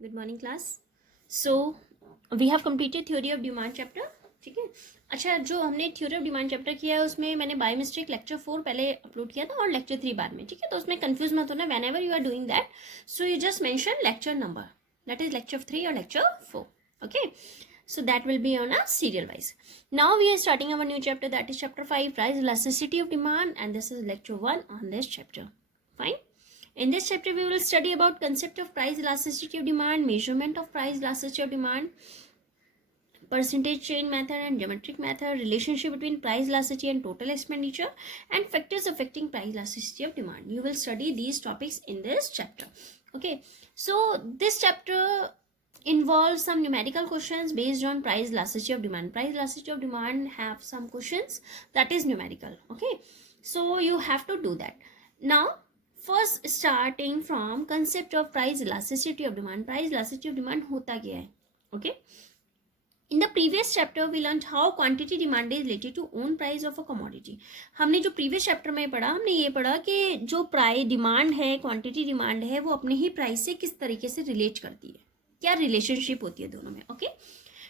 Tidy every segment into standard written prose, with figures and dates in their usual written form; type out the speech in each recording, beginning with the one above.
Good morning class. So we have completed theory of demand chapter. ठीक है. अच्छा, जो हमने थ्योरी ऑफ डिमांड चैप्टर किया है उसमें मैंने बाय मिस्टेक लेक्चर 4 पहले अपलोड किया था और लेक्चर 3 बाद में. ठीक है, तो उसमें कंफ्यूज मत होना. Whenever you are doing that, so you just mention lecture number, that is lecture 3 or lecture 4. Okay, so that will be on a serial wise. Now we are starting our new chapter, that is chapter 5, price elasticity of demand, and this is lecture 1 on this chapter. Fine. In this chapter we will study about concept of price elasticity of demand, measurement of price elasticity of demand, percentage change method and geometric method, relationship between price elasticity and total expenditure, and factors affecting price elasticity of demand. You will study these topics in this chapter. Okay, so this chapter involves some numerical questions based on price elasticity of demand. Price elasticity of demand have some questions that is numerical. Okay, so you have to do that. Now first starting from concept of price elasticity of demand. Price elasticity of demand होता क्या है? Okay, in the previous chapter we learned how quantity demand is related to own price of a commodity. हमने जो previous chapter में पढ़ा, हमने ये पढ़ा कि जो प्राइस डिमांड है, क्वांटिटी डिमांड है, वो अपने ही प्राइस से किस तरीके से रिलेट करती है, क्या रिलेशनशिप होती है दोनों में. Okay,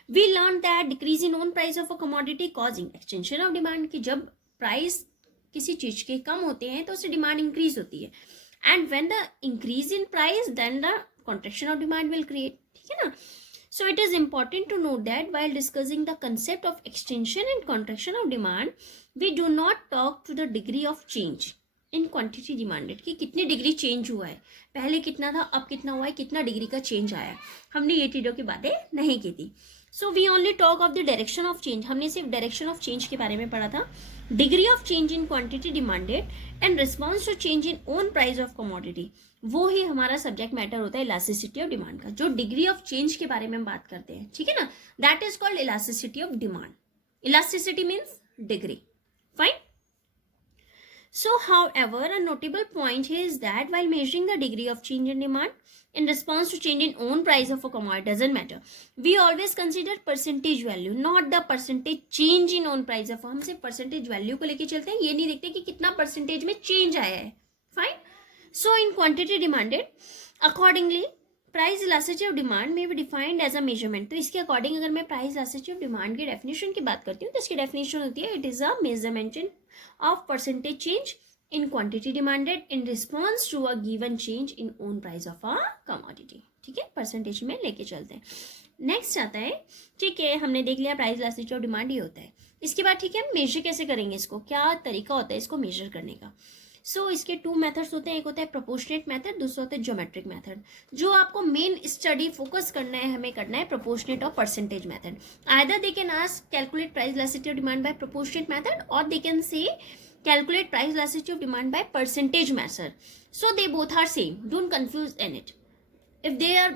we learn that decrease in own price of a commodity causing extension of demand, कि जब प्राइस किसी चीज के कम होते हैं तो उससे डिमांड इंक्रीज होती है. And when the increase in price then the contraction of demand will create. ठीक है ना. So it is important to note that while discussing the concept of extension and contraction of demand, we do not talk to the degree of change in quantity demanded, कि कितनी degree change हुआ है, पहले कितना था अब कितना हुआ है, कितना डिग्री का चेंज आया है. हमने ये चीज़ों की बातें नहीं की थी. So we only talk of the direction of change. हमने सिर्फ डायरेक्शन ऑफ चेंज के बारे में पढ़ा था. Degree of change in quantity demanded and response to change in own price of commodity, वो ही हमारा सब्जेक्ट मैटर होता है इलास्टिसिटी ऑफ डिमांड का. जो डिग्री ऑफ चेंज के बारे में हम बात करते हैं, ठीक है ना, that is called elasticity of demand. Elasticity means degree. Fine. So however, a notable point here is that while measuring the degree of change in demand in response to change in own price of a commodity, doesn't matter, we always consider percentage value, not the percentage change in own price of. हम सिर्फ percentage value को लेके चलते हैं, ये नहीं देखते कि कितना percentage में change आया है. Fine. So in quantity demanded, accordingly price elasticity of demand में भी डिफाइंड एज अ मेजरमेंट. तो इसके अकॉर्डिंग अगर मैं प्राइस इलास्टिसिटी ऑफ डिमांड की डेफिनेशन की बात करती हूँ तो इसकी डेफिनेशन होती है, it is a measurement of percentage change in quantity demanded in response to a given change in own price of a commodity. ठीक है, परसेंटेज में लेके चलते हैं. नेक्स्ट आता है, ठीक है, हमने देख लिया प्राइस इलास्टिसिटी ऑफ डिमांड ये होता है. इसके बाद ठीक है, मेजर कैसे करेंगे इसको, क्या तरीका होता है इसको मेजर करने का. सो इसके 2 मेथड्स होते हैं. एक होता है प्रोपोर्शनेट मेथड, दूसरा होता है ज्योमेट्रिक मेथड. जो आपको मेन स्टडी फोकस करना है, हमें करना है प्रोपोर्शनेट और percentage method. Either they can ask calculate price elasticity of demand by proportionate method और they can say calculate price elasticity of demand by percentage method. So they both are same, don't confuse in it. If they are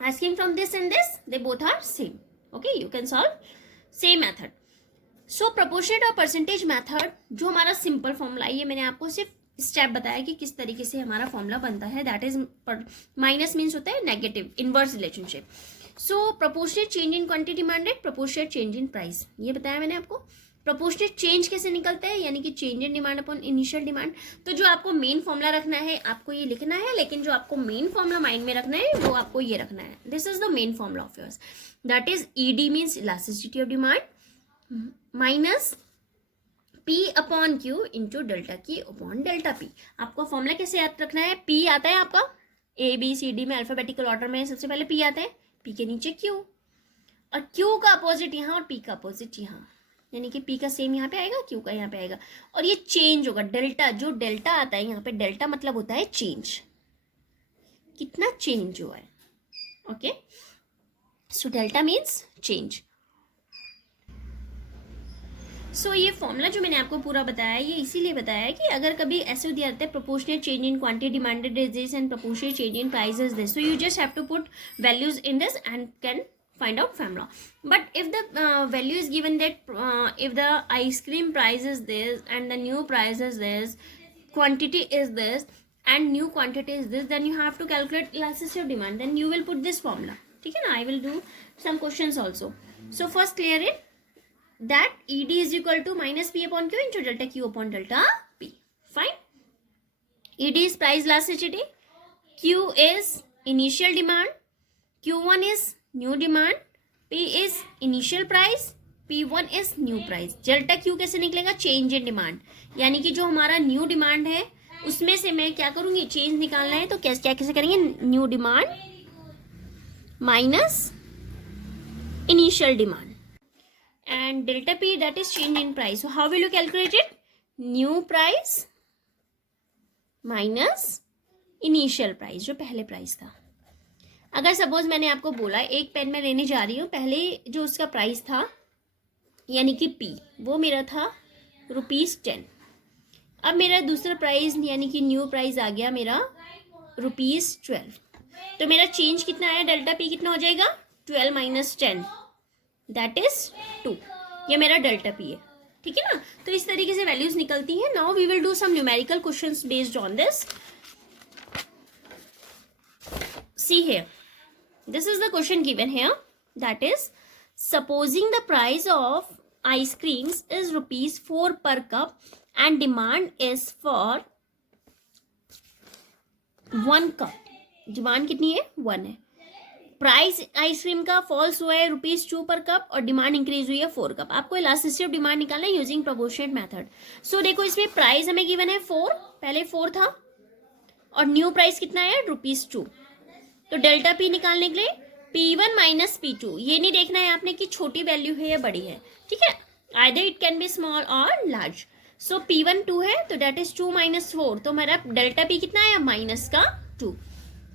asking from this and this, they both are same. Okay, you can solve same method. So proportionate और percentage method जो हमारा simple formula है, ये मैंने आपको सिर्फ step बताया कि किस तरीके से हमारा फॉर्मूला बनता है. दैट इज माइनस मीन्स होता है negative, inverse relationship. So proportionate change in quantity demanded, proportionate change in price, ये बताया मैंने आपको. प्रोपोर्शनेट चेंज कैसे निकलता है, यानी कि change in demand upon initial demand. तो जो आपको मेन फॉर्मूला रखना है आपको ये लिखना है, लेकिन जो आपको मेन फॉर्मूला माइंड में रखना है वो आपको ये रखना है. This is the main formula of yours, that is ED means elasticity of demand minus P upon Q into delta की अपॉन डेल्टा पी. आपको फॉर्मूला कैसे याद रखना है, पी आता है आपका ए बी सी डी में अल्फाबेटिकल ऑर्डर में, सबसे पहले पी आता है, पी के नीचे क्यू, और क्यू का अपोजिट यहाँ और पी का अपोजिट यहाँ, यानी कि पी का सेम यहाँ पे आएगा, क्यू का यहाँ पे आएगा, और ये चेंज होगा डेल्टा. जो डेल्टा आता है यहाँ पे, डेल्टा मतलब होता है चेंज, कितना चेंज हुआ है. Okay, so delta means change. So ये फॉर्मूला जो मैंने आपको पूरा बताया ये इसीलिए बताया है कि अगर कभी ऐसे दिया जाता है proportionate change in quantity demanded is this and proportionate change in price is this, so you just have to put values in this and can find out formula. But if the value is given that if the ice cream price is this and the new price is this, quantity is this and new quantity is this, then you have to calculate elasticity of demand, then you will put this formula. ठीक है ना. I will do some questions also. So first clear it that ED is equal to minus P upon Q into delta Q upon delta P. Fine. ED is price elasticity, Q is initial demand Q1 is new demand, P is initial price, P1 is new price. Delta Q कैसे निकलेगा? Change in demand, यानी कि जो हमारा new demand है उसमें से मैं क्या करूंगी, चेंज निकालना है तो कैसे करेंगे, new demand minus initial demand, and delta P that is change in price. How will you calculate it? New price minus initial price, जो पहले प्राइस था. अगर सपोज मैंने आपको बोला एक पेन मैं लेने जा रही हूँ, पहले जो उसका प्राइस था यानी कि P, वो मेरा था ₹10. अब मेरा दूसरा प्राइस यानी कि न्यू प्राइस आ गया मेरा ₹12. तो मेरा चेंज कितना आया, डेल्टा P कितना हो जाएगा, 12 माइनस 10 दैट इज 2. ये मेरा डेल्टा P है. ठीक है ना. तो इस तरीके से वैल्यूज निकलती हैं. Now we will do some numerical questions based on this. See here, this is the question given here, that is supposing the price of ice creams is ₹4 per cup and demand is for 1 cup. Demand कितनी है, 1 है. Price ice cream का false हुआ है ₹2 पर cup और demand increase हुई है 4 कप. आपको इलास्टिसिटी ऑफ डिमांड निकालना है यूजिंग प्रोपोर्शनेट मेथड. सो देखो इसमें प्राइस हमें गिवन है 4, पहले 4 था और न्यू प्राइस कितना है ₹2. तो डेल्टा P निकालने के लिए P1 माइनस P2, ये नहीं देखना है आपने कि छोटी वैल्यू है या बड़ी है. ठीक है, either it can be small और लार्ज. सो P1 2 है तो डेट इज 2 माइनस 4, तो मेरा डेल्टा P कितना आया, माइनस का 2.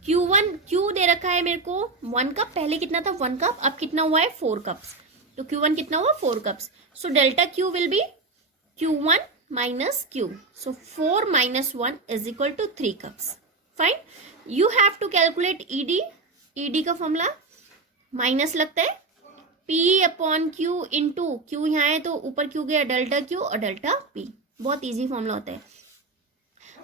Q दे रखा है मेरे को 1 कप, पहले कितना था 1 कप, अब कितना हुआ है 4 कप्स. तो Q1 कितना हुआ 4 cups. So delta Q will be Q1 minus Q. So 4 minus 1 is equal to 3 cups. Fine. You have to calculate ED का फॉर्मूला माइनस लगता है P upon Q into Q, यहाँ है तो ऊपर Q गया डेल्टा Q और delta P. बहुत इजी फॉर्मूला होता है.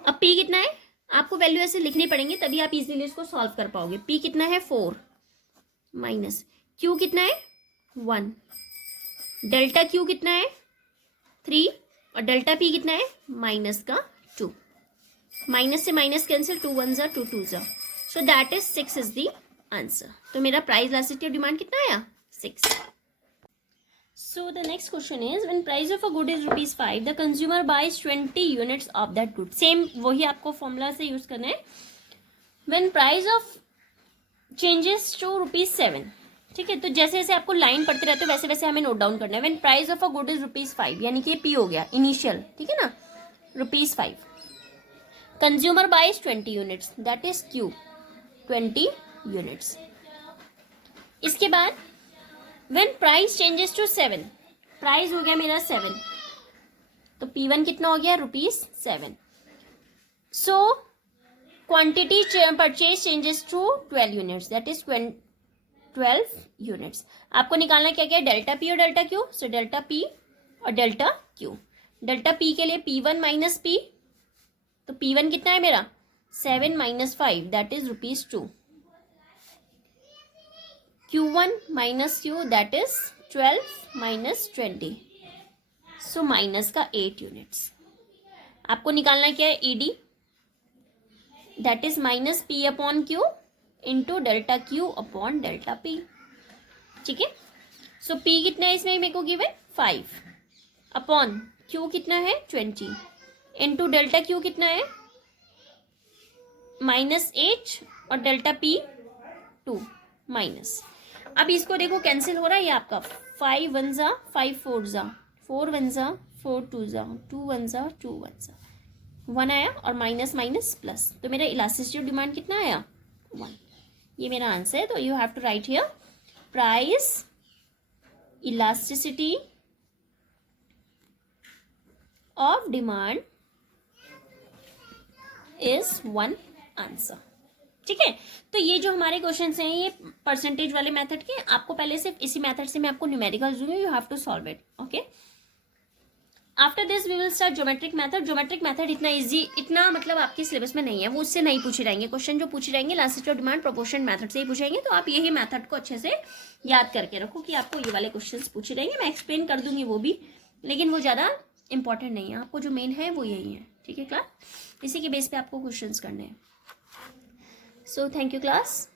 अब P कितना है, आपको वैल्यू ऐसे लिखनी पड़ेंगी तभी आप इजीली इसको सॉल्व कर पाओगे. P कितना है 4 माइनस Q कितना है 1, डेल्टा Q कितना है 3 और डेल्टा P कितना है माइनस का 2. माइनस से माइनस कैंसिल, 2 1 जा 2 2 जा. So that is 6 is the answer. तो मेरा प्राइस इलास्टिसिटी ऑफ डिमांड कितना आया, 6. So the next question is when price of a good is ₹5 the consumer buys 20 units of that good. Same वही आपको formula से use करना है. When price of changes to ₹7. ठीक है, तो जैसे जैसे आपको लाइन पढ़ते रहते हो वैसे वैसे हमें नोट डाउन करना है. When price of a good is ₹5 यानी कि P हो गया इनिशियल. ठीक है ना, ₹5. Consumer buys 20 units that is Q 20 units. इसके बाद when price changes to 7, price हो गया मेरा 7, तो P1 कितना हो गया ₹7. So quantity purchase changes to 12 units that is 12 units. आपको निकालना क्या क्या है, डेल्टा P और delta Q. So delta P और डेल्टा Q. डेल्टा P के लिए P1 माइनस P, तो P1 कितना है मेरा 7 minus 5 that is ₹2. Q1 minus Q that is 12 minus 20, so minus का 8 यूनिट्स. आपको निकालना क्या है ED that is minus P upon Q into delta Q upon delta P. ठीक है, सो P कितना है इसमें मेरे को गिवन 5 अपॉन Q कितना है 20 इंटू डेल्टा Q कितना है -8 और डेल्टा P 2 माइनस. अब इसको देखो कैंसिल हो रहा है ये आपका 5 1 जा 5 4 जा 4 1 जा 4 2 जा 2 1 जा 2 1 जा 1 आया और माइनस माइनस प्लस. तो मेरा इलास्टिसिटी ऑफ डिमांड कितना आया 1. ये मेरा आंसर है. तो you have to write here price elasticity of demand is 1 answer. ठीक है, तो ये जो हमारे क्वेश्चंस हैं ये परसेंटेज वाले मेथड के. आपको पहले सिर्फ इसी मेथड से मैं आपको न्यूमेरिकल दूंगी, you have to solve it. Okay, after this we will start geometric method. Geometric method इतना इजी, इतना मतलब आपके सिलेबस में नहीं है, वो उससे नहीं पूछे रहेंगे क्वेश्चन. जो पूछे रहेंगे elasticity of demand proportion method से ही पूछेंगे. तो आप यही मेथड को अच्छे से याद करके रखो कि आपको ये वाले क्वेश्चन पूछे रहेंगे. मैं एक्सप्लेन कर दूंगी वो भी, लेकिन वो ज़्यादा इंपॉर्टेंट नहीं है. आपको जो मेन है वो यही है. ठीक है क्लास, इसी के बेस पे आपको क्वेश्चंस करने हैं. So thank you class.